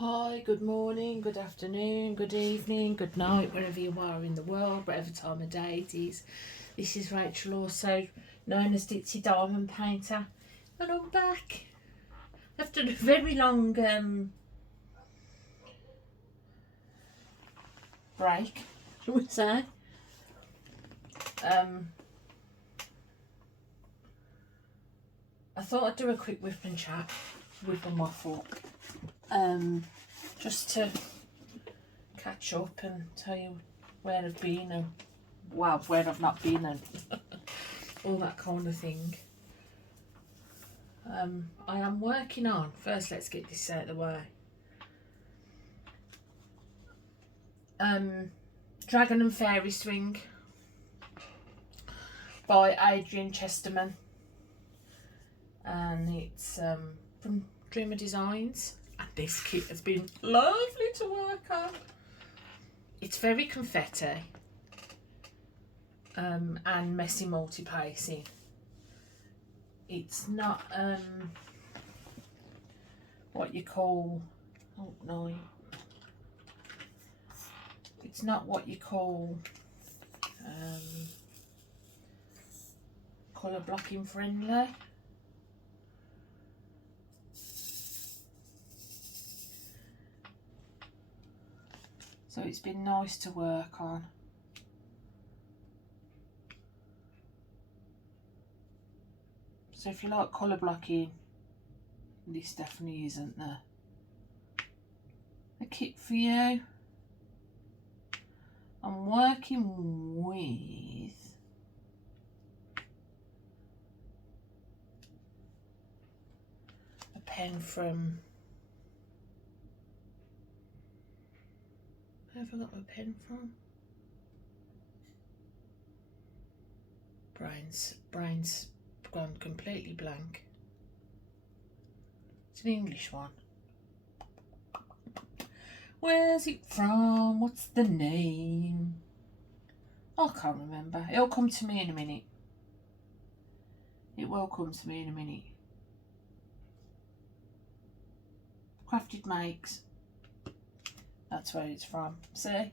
Hi, good morning, good afternoon, good evening, good night, wherever you are in the world, whatever time of day it is. This is Rachel, also known as Ditsy Diamond Painter, and I'm back after a very long break, shall we say. I thought I'd do a quick whip and chat, whip and waffle, just to catch up and tell you where I've been and where I've not been and all that kind of thing. I am working on, first let's get this out of the way, Dragon and Fairy Swing by Adrian Chesterman, and it's from Dreamer Designs, and this kit has been lovely to work on. It's very confetti and messy multi-placing. It's not what you call, oh no, it's not what you call colour blocking friendly. So it's been nice to work on. So if you like colour blocking, this definitely isn't the kit for you. I'm working with a pen from, where have I got my pen from? Brain's gone completely blank. It's an English one. Where's it from? What's the name? I can't remember. It'll come to me in a minute. It will come to me in a minute. Crafted Makes. That's where it's from. See?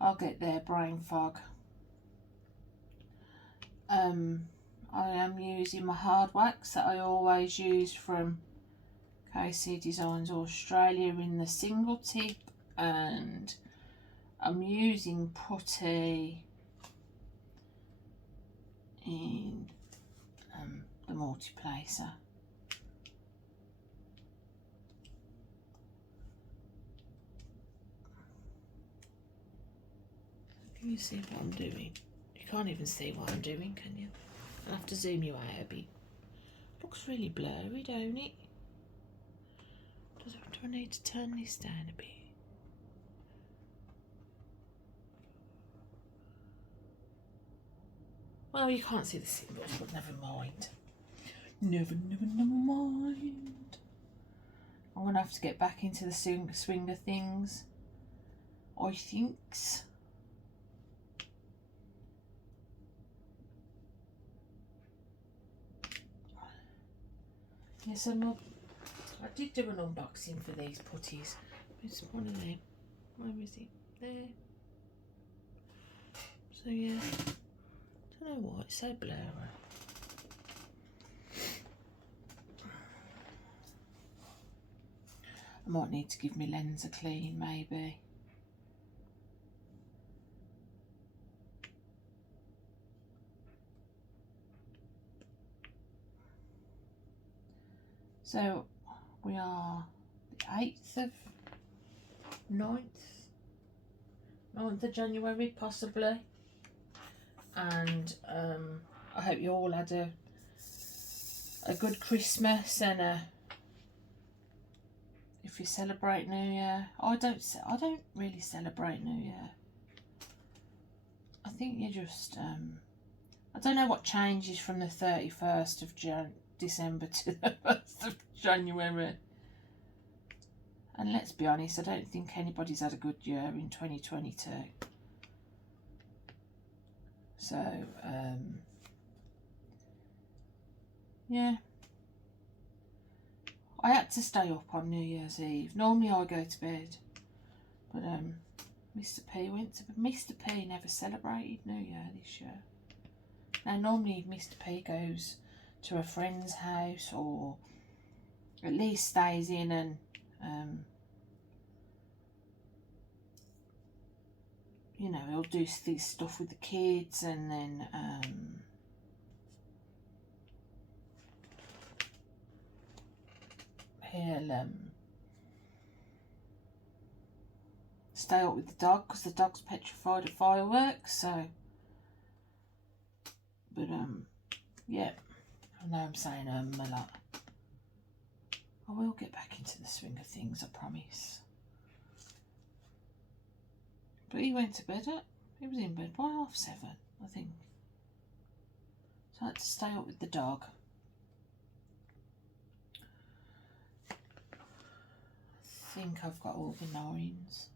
I'll get there, brain fog. I am using my hard wax that I always use from KC Designs Australia in the single tip, and I'm using putty in the multi-placer. Can you see what I'm doing? You can't even see what I'm doing, can you? I'll have to zoom you out a bit. Looks really blurry, don't it? Do I need to turn this down a bit? Well, you can't see the symbols, but never mind. Never mind. I'm going to have to get back into the swing of things, I thinks. Yes, I did do an unboxing for these putties. It's one of them. Where is it? There. So yeah, don't know why it's so blurry. I might need to give my lens a clean, maybe. So we are the 8th of 9th of January possibly, and I hope you all had a good Christmas, and if you celebrate New Year, I don't really celebrate New Year. I think you just I don't know what changes from the 31st of December to the 1st of January. And let's be honest, I don't think anybody's had a good year in 2022. So, yeah. I had to stay up on New Year's Eve. Normally I go to bed, but Mr. P went to bed. Mr. P never celebrated New Year this year. Now normally Mr. P goes to a friend's house, or at least stays in and you know, he'll do this stuff with the kids, and then he'll stay up with the dog because the dog's petrified of fireworks. So, but yeah, I know I'm saying a lot. I will get back into the swing of things, I promise. But he went to bed he was in bed by 7:30, I think. So I had to stay up with the dog. I think I've got all the nines.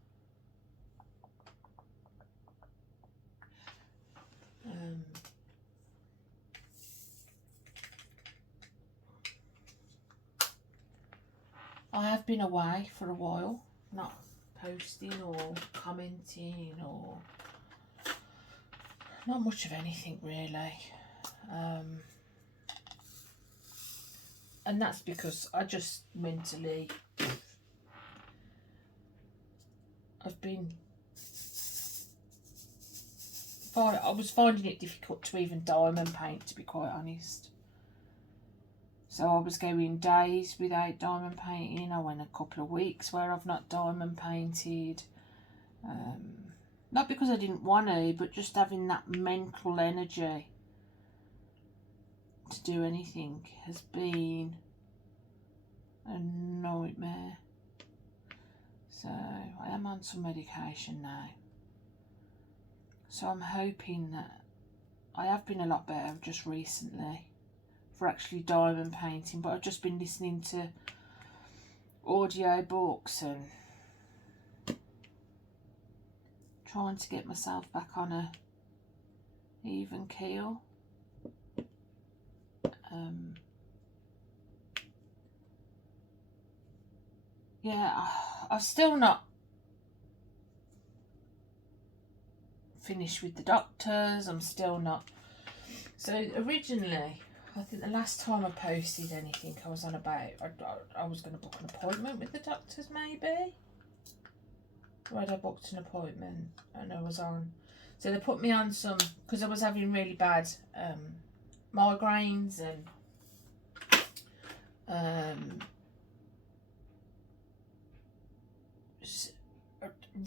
I have been away for a while, not posting or commenting or not much of anything really, and that's because I just mentally I was finding it difficult to even diamond paint, to be quite honest. So I was going days without diamond painting. I went a couple of weeks where I've not diamond painted. Not because I didn't want to, but just having that mental energy to do anything has been a nightmare. So I am on some medication now. So I'm hoping that I have been a lot better just recently for actually diamond painting, but I've just been listening to audio books and trying to get myself back on a even keel. Yeah, I've still not finished with the doctors. I'm still not. So originally, I think the last time I posted anything, I was on about, I was going to book an appointment with the doctors maybe. Or had I booked an appointment and I was on. So they put me on some, because I was having really bad migraines and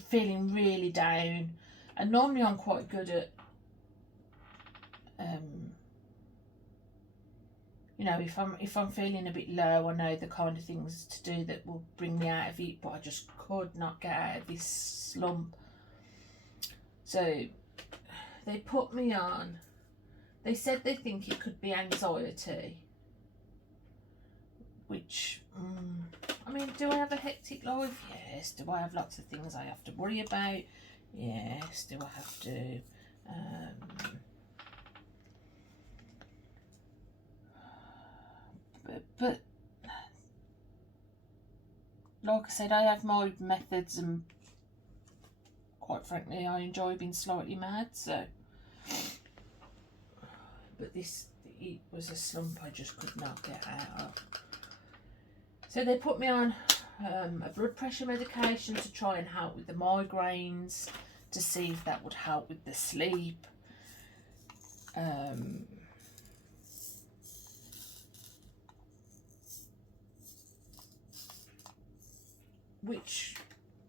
feeling really down. And normally I'm quite good at you know, if I'm feeling a bit low, I know the kind of things to do that will bring me out of it, but I just could not get out of this slump. So they put me on, they said they think it could be anxiety, which, I mean, do I have a hectic life? Yes. Do I have lots of things I have to worry about? Yes. Do I have to but like I said, I have my methods, and quite frankly I enjoy being slightly mad. So, but it was a slump I just could not get out of. So they put me on a blood pressure medication to try and help with the migraines, to see if that would help with the sleep.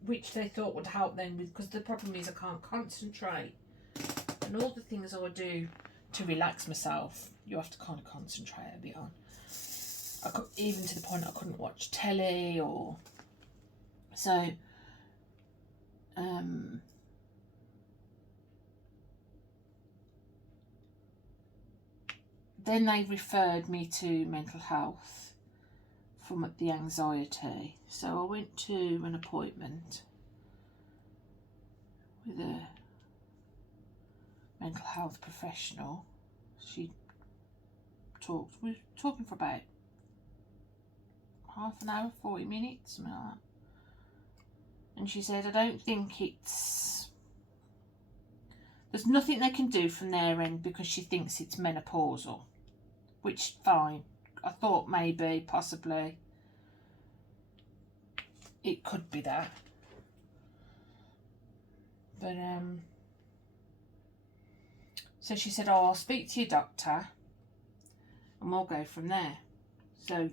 Which they thought would help then, because the problem is I can't concentrate, and all the things I do to relax myself, you have to kind of concentrate a bit on. Even to the point I couldn't watch telly or so. Then they referred me to mental health from the anxiety. So I went to an appointment with a mental health professional. We were talking for about half an hour, 40 minutes, something like that. And she said, I don't think there's nothing they can do from their end because she thinks it's menopausal, which fine. I thought maybe, possibly, it could be that. But, so she said, oh, I'll speak to your doctor and we'll go from there. So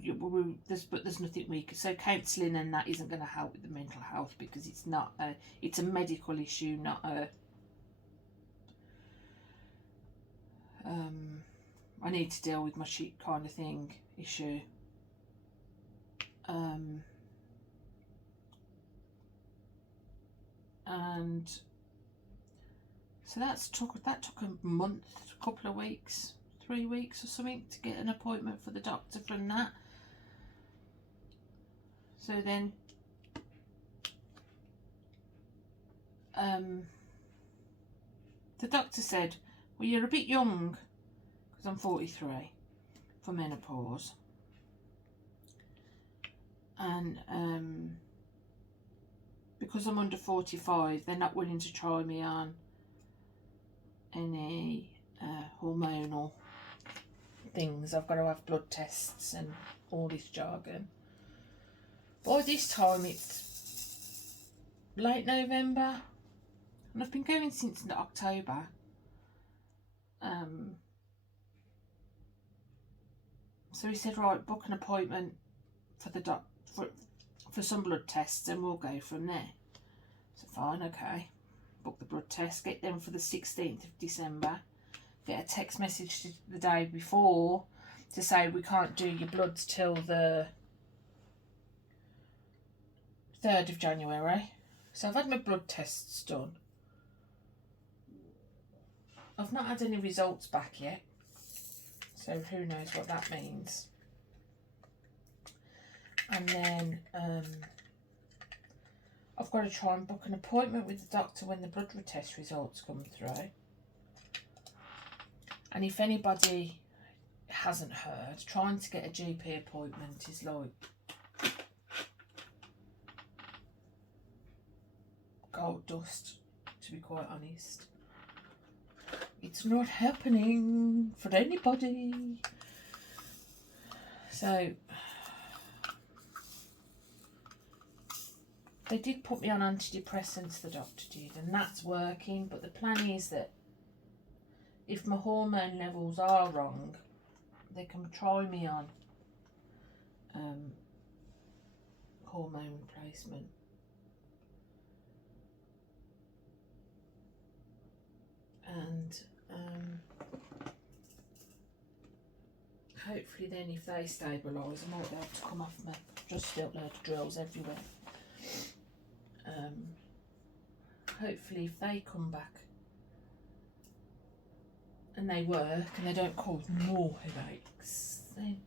there's nothing we can. So counselling and that isn't going to help with the mental health because it's not it's a medical issue, not a I need to deal with my shit kind of thing issue. And so that took a month, a couple of weeks, 3 weeks or something to get an appointment for the doctor from that. So then the doctor said, well, you're a bit young, because I'm 43, for menopause. And because I'm under 45, they're not willing to try me on any hormonal things. I've got to have blood tests and all this jargon. By this time it's late November and I've been going since October. So he said, right, book an appointment for the for some blood tests and we'll go from there. So fine, okay. Book the blood test, get them for the 16th of December. Get a text message the day before to say we can't do your bloods till the 3rd of January. So I've had my blood tests done. I've not had any results back yet. So who knows what that means. And then I've got to try and book an appointment with the doctor when the blood test results come through. And if anybody hasn't heard, trying to get a GP appointment is like gold dust, to be quite honest. It's not happening for anybody. So they did put me on antidepressants, the doctor did, and that's working. But the plan is that if my hormone levels are wrong, they can try me on hormone replacement. And hopefully then if they stabilise, I might be able to come off my just built load of drills everywhere. Hopefully if they come back and they work and they don't cause more headaches, then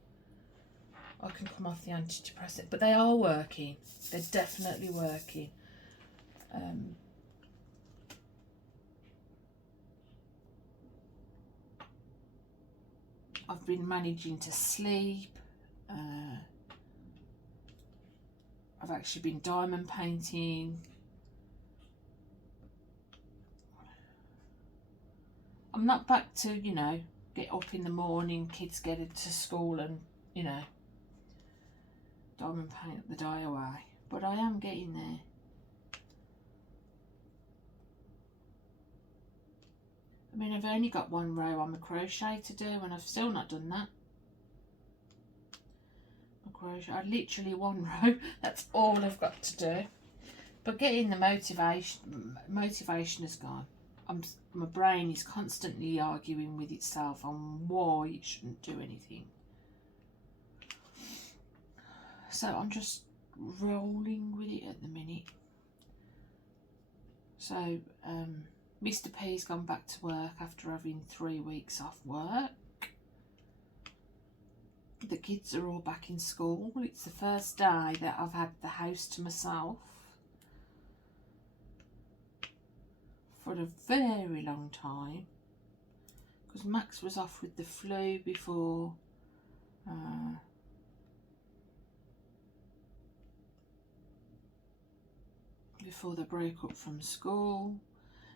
I can come off the antidepressant. But they are working. They're definitely working. I've been managing to sleep. I've actually been diamond painting. I'm not back to, you know, get up in the morning, kids get into school and, you know, diamond paint the day away. But I am getting there. I mean, I've only got one row on the crochet to do and I've still not done that. My crochet, I literally one row, that's all I've got to do. But getting the motivation has gone. My brain is constantly arguing with itself on why it shouldn't do anything. So I'm just rolling with it at the minute. So Mr. P's gone back to work after having 3 weeks off work. The kids are all back in school. It's the first day that I've had the house to myself for a very long time, because Max was off with the flu before before they broke up from school.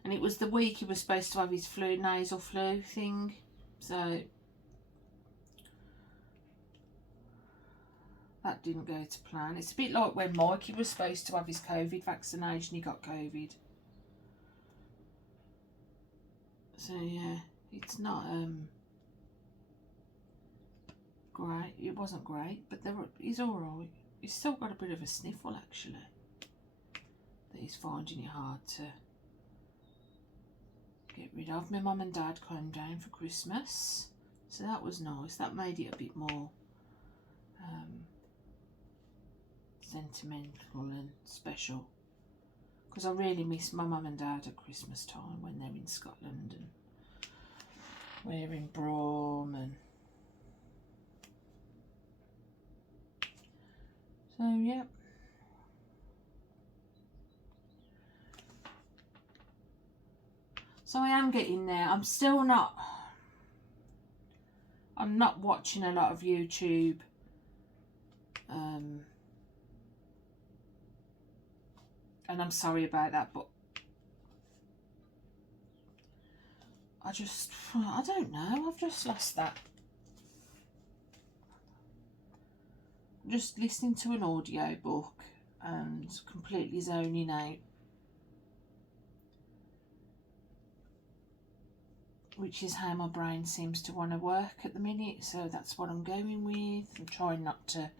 And it was the week he was supposed to have his nasal flu thing. So that didn't go to plan. It's a bit like when Mikey was supposed to have his COVID vaccination, he got COVID. So yeah, it's not great. It wasn't great, but he's alright. He's still got a bit of a sniffle actually. That he's finding it hard to get rid of. My mum and dad came down for Christmas, so that was nice. That made it a bit more sentimental and special, because I really miss my mum and dad at Christmas time when they're in Scotland and we're in Brom. And so yeah. So I am getting there. I'm not watching a lot of YouTube. And I'm sorry about that, but I don't know, I've just lost that. Just listening to an audio book and completely zoning out, which is how my brain seems to want to work at the minute, so that's what I'm going with. I'm trying not to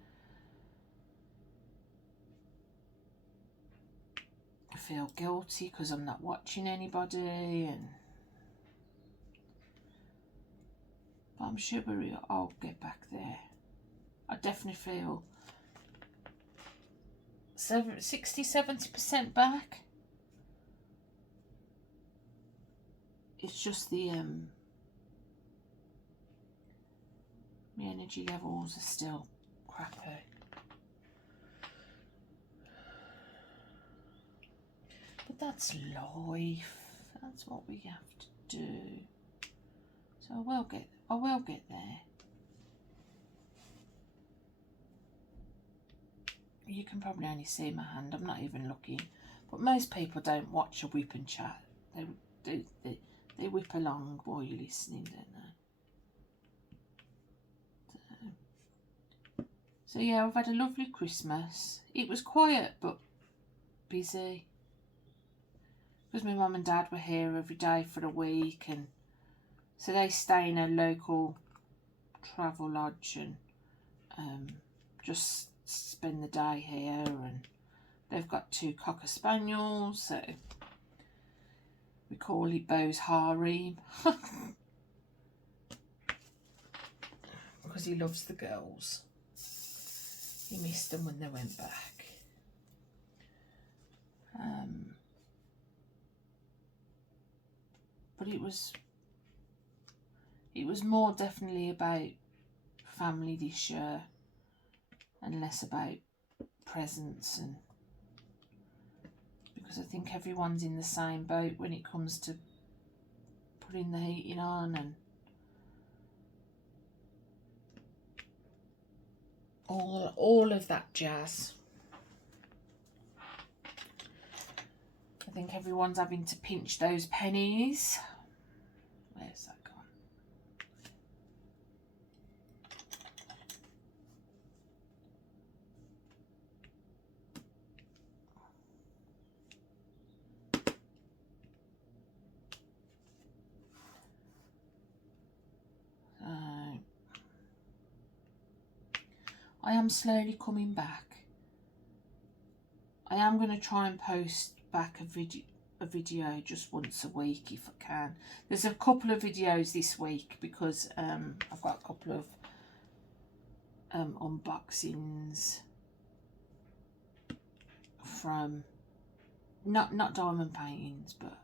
feel guilty because I'm not watching anybody, but I'm sure I'll get back there. I definitely feel 60-70% back. It's just the my energy levels are still crappy. But that's life. That's what we have to do. So I will get there. You can probably only see my hand. I'm not even looking. But most people don't watch a whip and chat. They whip along while you're listening, don't they? So yeah, I've had a lovely Christmas. It was quiet but busy, because my mum and dad were here every day for a week, and so they stay in a local travel lodge and just spend the day here. And they've got 2 Cocker Spaniels, so we call it Bo's harem because he loves the girls. He missed them when they went back. But it was more definitely about family this year and less about presents, and because I think everyone's in the same boat when it comes to putting the heating on and all of that jazz. I think everyone's having to pinch those pennies. Where's that gone? I am slowly coming back. I am going to try and post back a video just once a week if I can. There's a couple of videos this week because I've got a couple of unboxings from not diamond paintings, but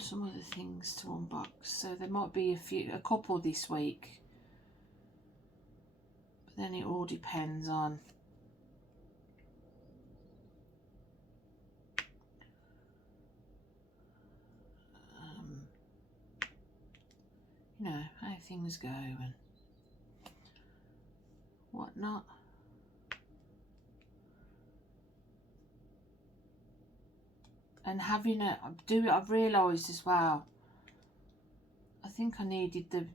some other things to unbox. So there might be a couple this week, but then it all depends on you know, how things go. And whatnot. And having I've realised as well, I think I needed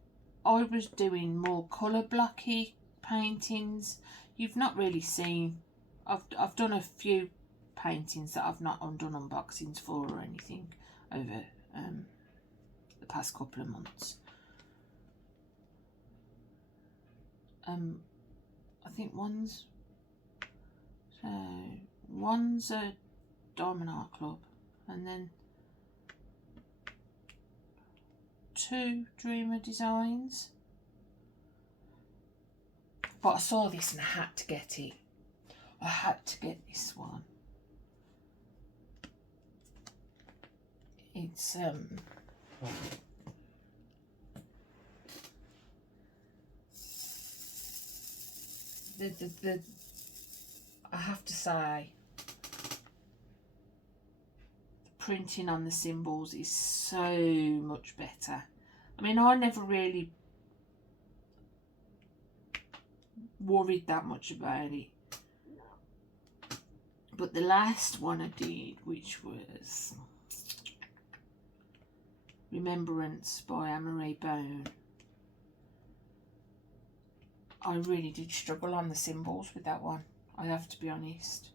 I was doing more colour blocky paintings. You've not really seen, I've done a few paintings that I've not done unboxings for or anything over the past couple of months. I think one's a Diamond Art Club, and then 2 Dreamer Designs. But I saw this and I had to get it. I had to get this one. It's I have to say, the printing on the symbols is so much better. I mean, I never really worried that much about it, but the last one I did, which was Remembrance by Anne-Marie Bone, I really did struggle on the symbols with that one, I have to be honest.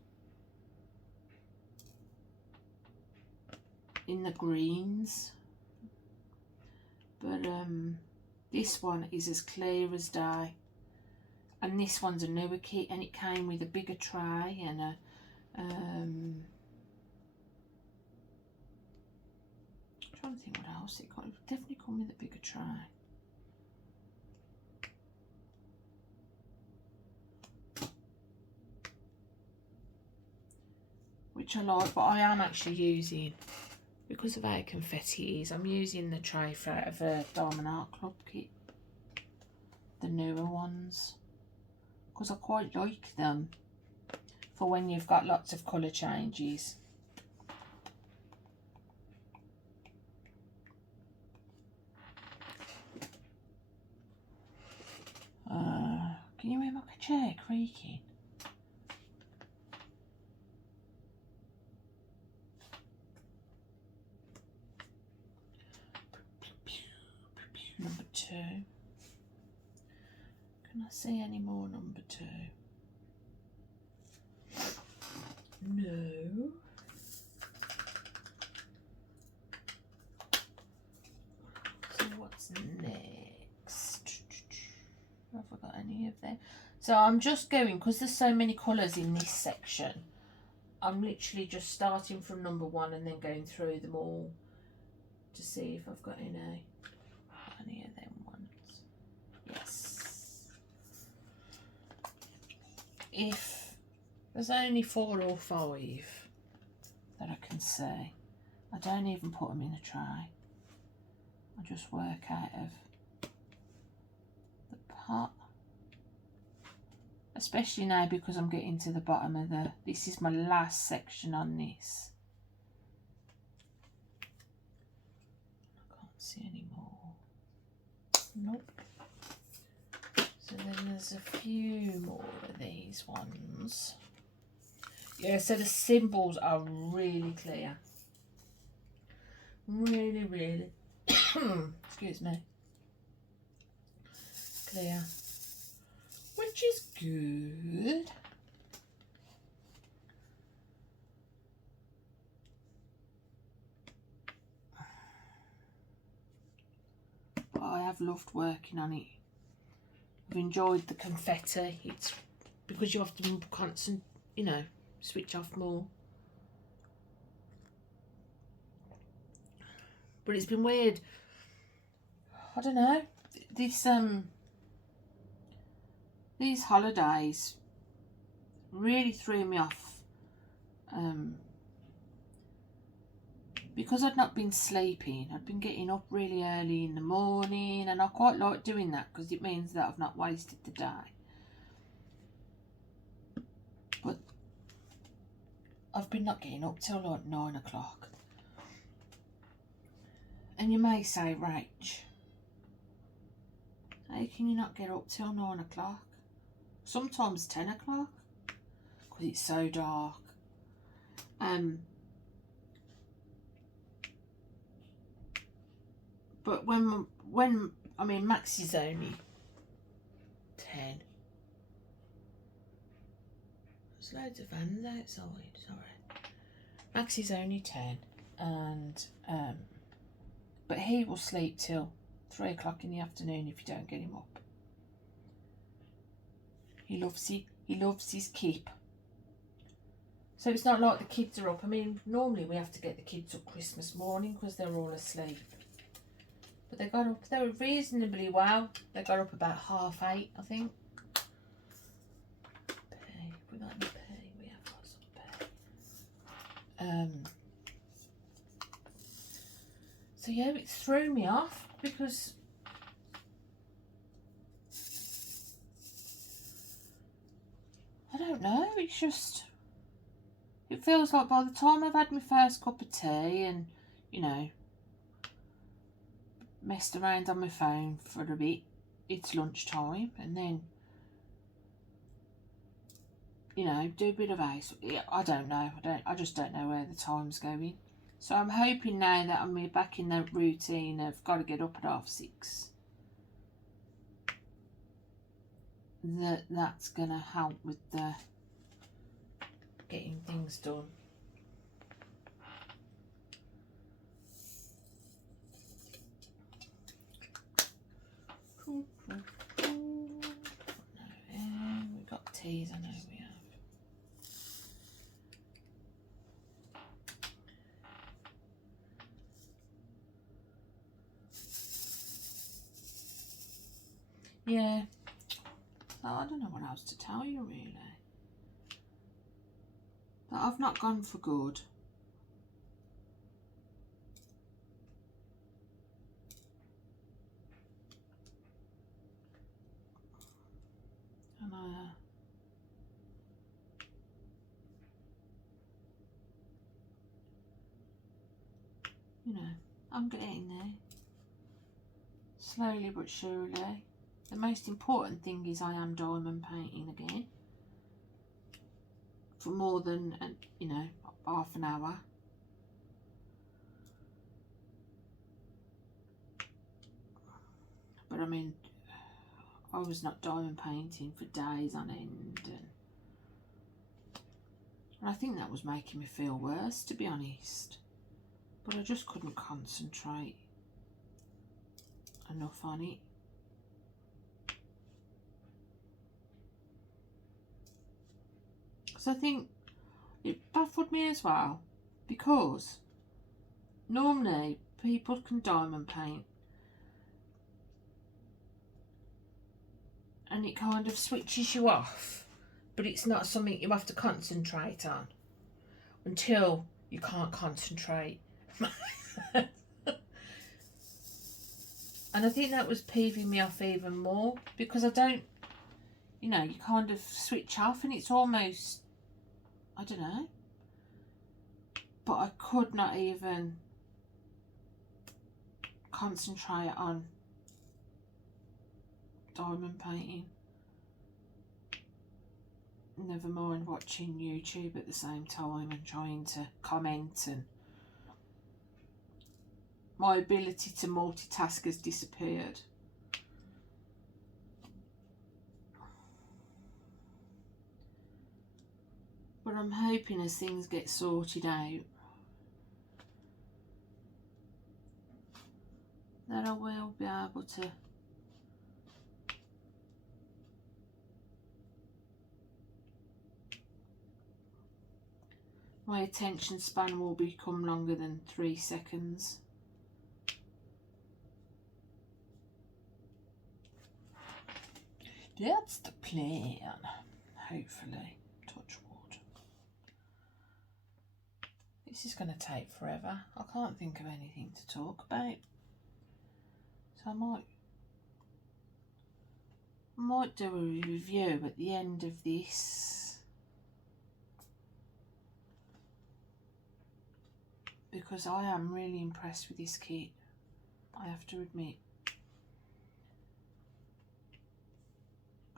In the greens, but this one is as clear as day, and this one's a newer kit, and it came with a bigger tray and a I'm trying to think what else it got. It definitely come with a bigger tray. Which I like, but I am actually using, because of how confetti is, I'm using the tray out of a Diamond Art Club kit, the newer ones, because I quite like them for when you've got lots of colour changes. Can you hear my chair creaking? Number 2. Can I see any more number 2? No. So what's next? Have I got any of them? So I'm just going, because there's so many colours in this section, I'm literally just starting from number 1 and then going through them all to see if I've got any of them ones. Yes. If there's only 4 or 5 that I can see, I don't even put them in a tray. I just work out of the pot. Especially now, because I'm getting to the bottom of this is my last section on this. I can't see any more. Nope. So then there's a few more of these ones. Yeah, so the symbols are really clear. Really, really, excuse me, clear. Which is good. But I have loved working on it. I've enjoyed the confetti. It's because you have to constant, switch off more. But it's been weird. I don't know. These holidays really threw me off. Because I'd not been sleeping, I'd been getting up really early in the morning, and I quite like doing that because it means that I've not wasted the day. But I've been not getting up till like 9 o'clock. And you may say, Rach, how can you not get up till 9 o'clock? sometimes 10 o'clock because it's so dark. But when I mean, Max is only 10. There's loads of vans outside, sorry. Max is only 10, and but he will sleep till 3 o'clock in the afternoon if you don't get him up. He loves his keep. So it's not like the kids are up. I mean, normally we have to get the kids up Christmas morning because they're all asleep. But they got up, they were reasonably well. They got up about 8:30, I think. Pay. We got any pay? We have got some pay. So yeah, it threw me off because I don't know, it's just, it feels like by the time I've had my first cup of tea and, you know, messed around on my phone for a bit, it's lunchtime, and then, you know, do a bit of ice. I don't know. I just don't know where the time's going. So I'm hoping now that I'm back in the routine of got to get up at 6:30. That's gonna help with the getting things done. We've got teas, I know we have. Yeah, so I don't know what else to tell you really. But I've not gone for good. And you know, I'm getting there. Slowly but surely. The most important thing is I am diamond painting again. For more than, you know, half an hour. But I mean, I was not diamond painting for days on end, and I think that was making me feel worse, to be honest. But I just couldn't concentrate enough on it. So I think it baffled me as well, because normally people can diamond paint and it kind of switches you off, but it's not something you have to concentrate on until you can't concentrate. And I think that was peeving me off even more, because I don't, you know, you kind of switch off and it's almost, I don't know, but I could not even concentrate on diamond painting. Never mind watching YouTube at the same time and trying to comment, and my ability to multitask has disappeared. But I'm hoping as things get sorted out that I will be able to my attention span will become longer than 3 seconds. That's the plan, hopefully. Touch wood. This is going to take forever. I can't think of anything to talk about. So I might do a review at the end of this, because I am really impressed with this kit, I have to admit.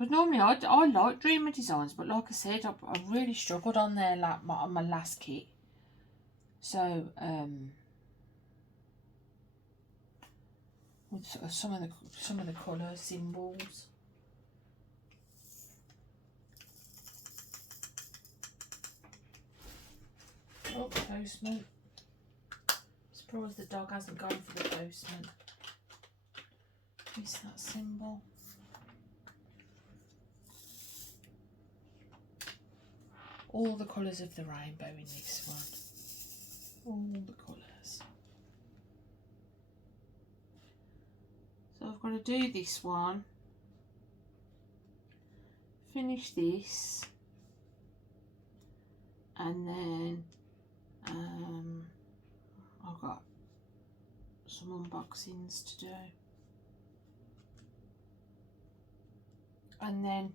Because normally I like Dreamer Designs, but like I said, I really struggled on there like on my last kit. So with some of the colour symbols. Oh, postman. Surprised the dog hasn't gone for the postman. Miss that symbol. All the colours of the rainbow in this one. All the colours. So I've got to do this one. Finish this. And then I've got some unboxings to do. And then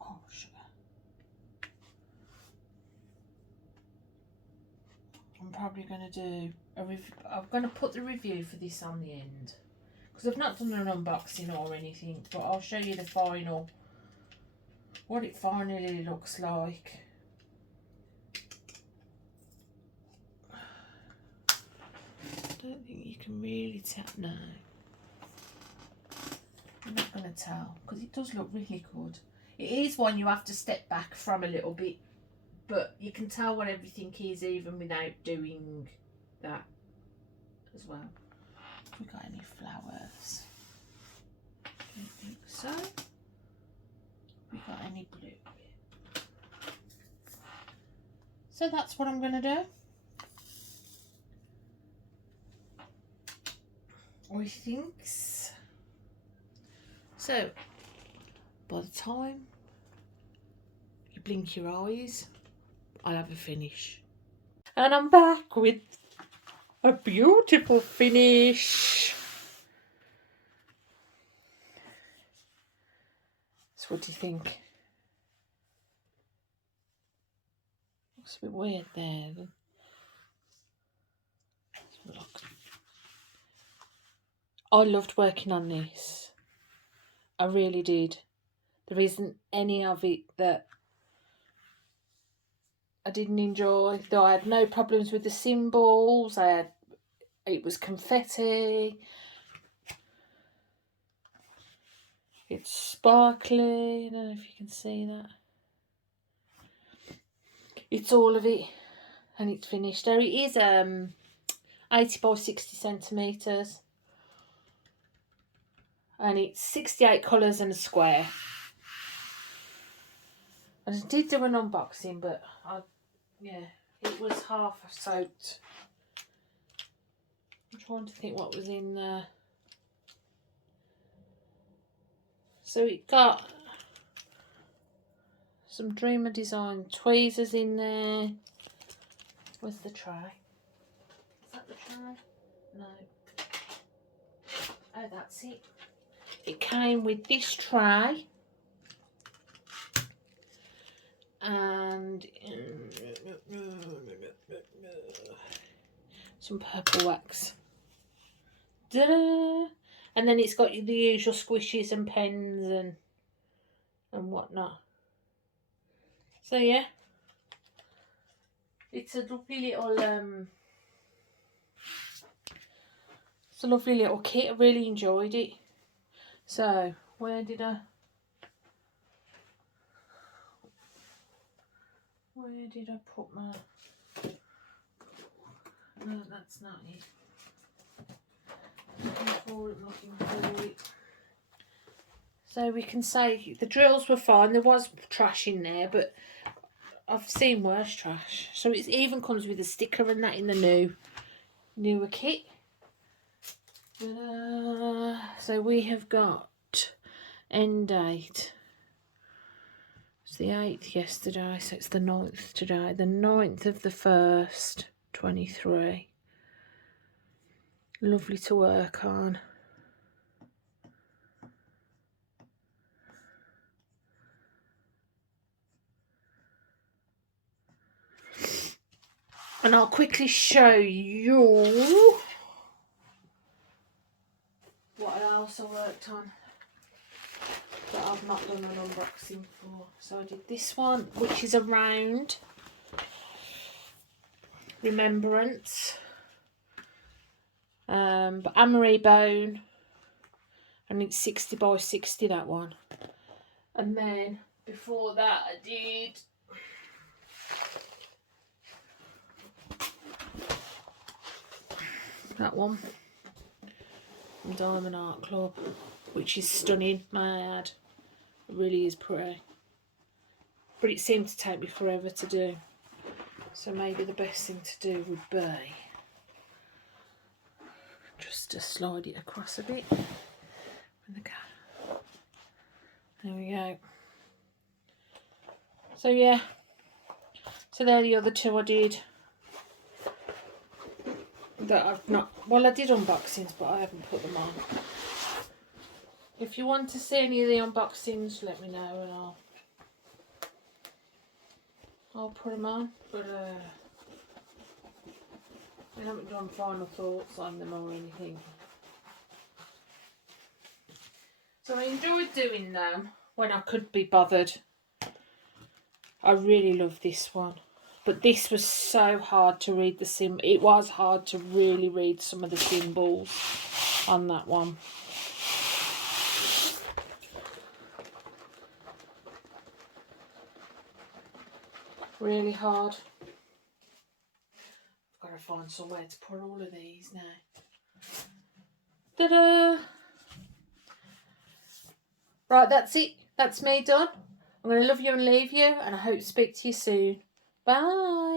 oh sugar. I'm probably going to do a review. I'm going to put the review for this on the end because I've not done an unboxing or anything, but I'll show you the final, what it finally looks like. I don't think you can really tell. No, I'm not going to tell because it does look really good. It is one you have to step back from a little bit, but you can tell what everything is even without doing that as well. Have we got any flowers? Don't think so. Have we got any blue? So that's what I'm going to do. I think so. By the time you blink your eyes, I'll have a finish. And I'm back with a beautiful finish. So what do you think? Looks a bit weird there. Let's have a look. I loved working on this. I really did. There isn't any of it that I didn't enjoy. Though I had no problems with the symbols. It was confetti. It's sparkly. I don't know if you can see that. It's all of it, and it's finished. There it is. 80 by 60 centimetres. And it's 68 colours and a square. I did do an unboxing, but it was half soaked. I'm trying to think what was in there. So it got some Dreamer Design tweezers in there. Where's the tray? Is that the tray? No. Oh, that's it. It came with this tray and some purple wax. Ta-da! And then it's got the usual squishes and pens and whatnot. So yeah, it's a lovely little kit. I really enjoyed it. So where did I put my? No, that's not it. Looking for it. So we can say the drills were fine. There was trash in there, but I've seen worse trash. So it even comes with a sticker and that in the newer kit. So we have got end date. It's the 8th yesterday, so it's the 9th today. The 9th of the 1st, 23. Lovely to work on. And I'll quickly show you what else I worked on that I've not done an unboxing for. So I did this one, which is around Remembrance, but Amory Bone, and it's 60 by 60, that one. And then before that I did that one from Diamond Art Club, which is stunning, may I add. It really is pretty, but it seemed to take me forever to do, so maybe the best thing to do would be just to slide it across a bit with the cat. There we go. So yeah, so they're the other two I did that I've not, well, I did unboxings, but I haven't put them on. If you want to see any of the unboxings, let me know and I'll put them on. But I haven't done final thoughts on them or anything. So I enjoyed doing them when I could be bothered. I really love this one. But this was so hard to read the symbol. It was hard to really read some of the symbols on that one. Really hard. I've got to find somewhere to put all of these now. Ta-da! Right, that's it. That's me done. I'm going to love you and leave you, and I hope to speak to you soon. Bye.